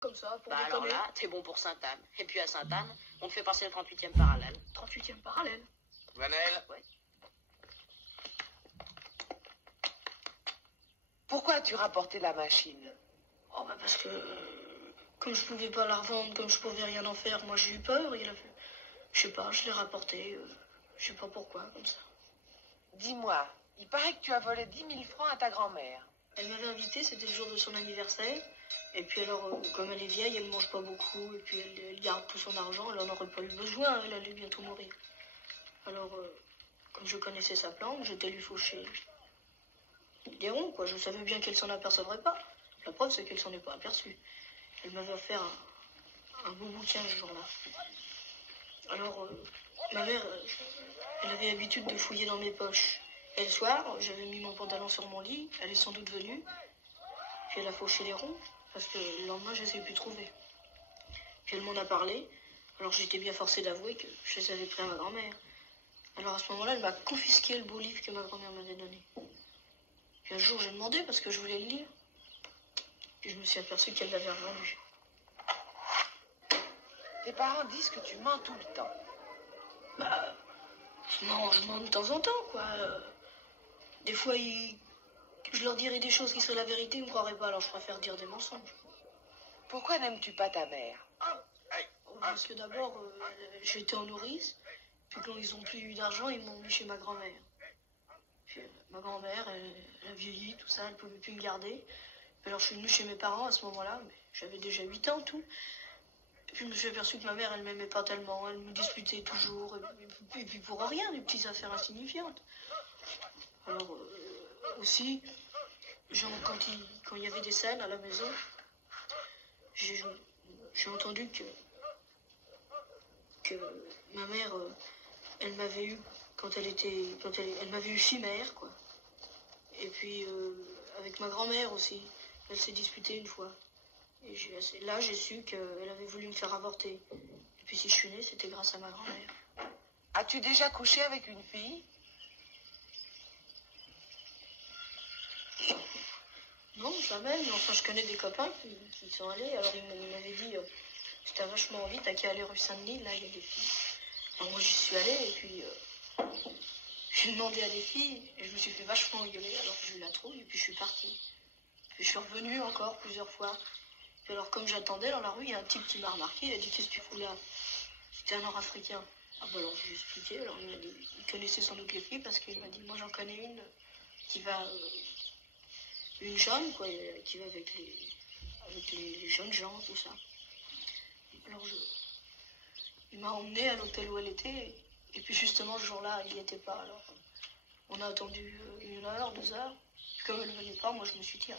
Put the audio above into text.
Comme ça, pour Bah alors déconner. là, t'es bon pour Sainte-Anne. Et puis à Sainte-Anne, on te fait passer le 38e parallèle. 38e parallèle. Vanel, Ouais. Pourquoi as-tu rapporté la machine? Oh bah parce que comme je pouvais pas la revendre, comme je pouvais rien en faire, moi j'ai eu peur. Il a fait, je sais pas, je l'ai rapporté. Je sais pas pourquoi, comme ça. Dis-moi, il paraît que tu as volé 10 000 francs à ta grand-mère. Elle m'avait invité, c'était le jour de son anniversaire. Et puis alors, comme elle est vieille, elle mange pas beaucoup. Et puis elle garde tout son argent, elle en aurait pas eu besoin, elle allait bientôt mourir. Alors, comme je connaissais sa planque, j'étais lui faucher des ronds, quoi. Je savais bien qu'elle s'en apercevrait pas. La preuve, c'est qu'elle s'en est pas aperçue. Elle m'avait offert un beau bouquin ce jour-là. Alors, ma mère, elle avait l'habitude de fouiller dans mes poches. Et le soir, j'avais mis mon pantalon sur mon lit, elle est sans doute venue, puis elle a fauché les ronds, parce que le lendemain, je les ai pu trouver. Puis elle m'en a parlé, alors j'étais bien forcée d'avouer que je les avais pris à ma grand-mère. Alors à ce moment-là, elle m'a confisqué le beau livre que ma grand-mère m'avait donné. Puis un jour, j'ai demandé parce que je voulais le lire. Puis je me suis aperçue qu'elle l'avait revendu. Tes parents disent que tu mens tout le temps. Bah, je mens de temps en temps, quoi. Des fois, je leur dirais des choses qui seraient la vérité, ils me croiraient pas, alors je préfère dire des mensonges. Pourquoi n'aimes-tu pas ta mère? Parce que d'abord, j'étais en nourrice, puis quand ils ont plus eu d'argent, ils m'ont mis chez ma grand-mère. Puis ma grand-mère, elle a vieilli, tout ça, elle pouvait plus me garder. Puis alors je suis venue chez mes parents à ce moment-là, mais j'avais déjà 8 ans, tout. Et puis je me suis aperçue que ma mère, elle m'aimait pas tellement, elle me disputait toujours, et puis pour rien, des petites affaires insignifiantes. Alors, aussi, genre, quand il y avait des scènes à la maison, j'ai entendu que ma mère, elle m'avait eu elle m'avait eu fille-mère, quoi. Et puis, avec ma grand-mère aussi, elle s'est disputée une fois. Et là, j'ai su qu'elle avait voulu me faire avorter. Et puis, si je suis née, c'était grâce à ma grand-mère. As-tu déjà couché avec une fille? Non, jamais. Mais enfin, je connais des copains qui sont allés. Alors, ils m'avaient dit, si t'as vachement envie, t'as qu'à aller rue Saint-Denis, là, il y a des filles. Alors, moi, j'y suis allée, et puis, j'ai demandé à des filles, et je me suis fait vachement engueuler, alors que j'ai eu la trouille, et puis je suis partie. Puis je suis revenue encore plusieurs fois. Puis alors, comme j'attendais dans la rue, il y a un type qui m'a remarqué, il a dit, qu'est-ce que tu fous là? C'était un Nord-Africain. Ah bah alors, je lui ai expliqué, alors il m'a dit, il connaissait sans doute les filles, parce qu'il m'a dit, moi j'en connais une qui va... une jeune, quoi, qui va avec les jeunes gens, tout ça. Alors il m'a emmené à l'hôtel où elle était, et puis justement, ce jour-là, il n'y était pas, alors on a attendu 1 heure, 2 heures, comme elle ne venait pas, moi je me suis tirée.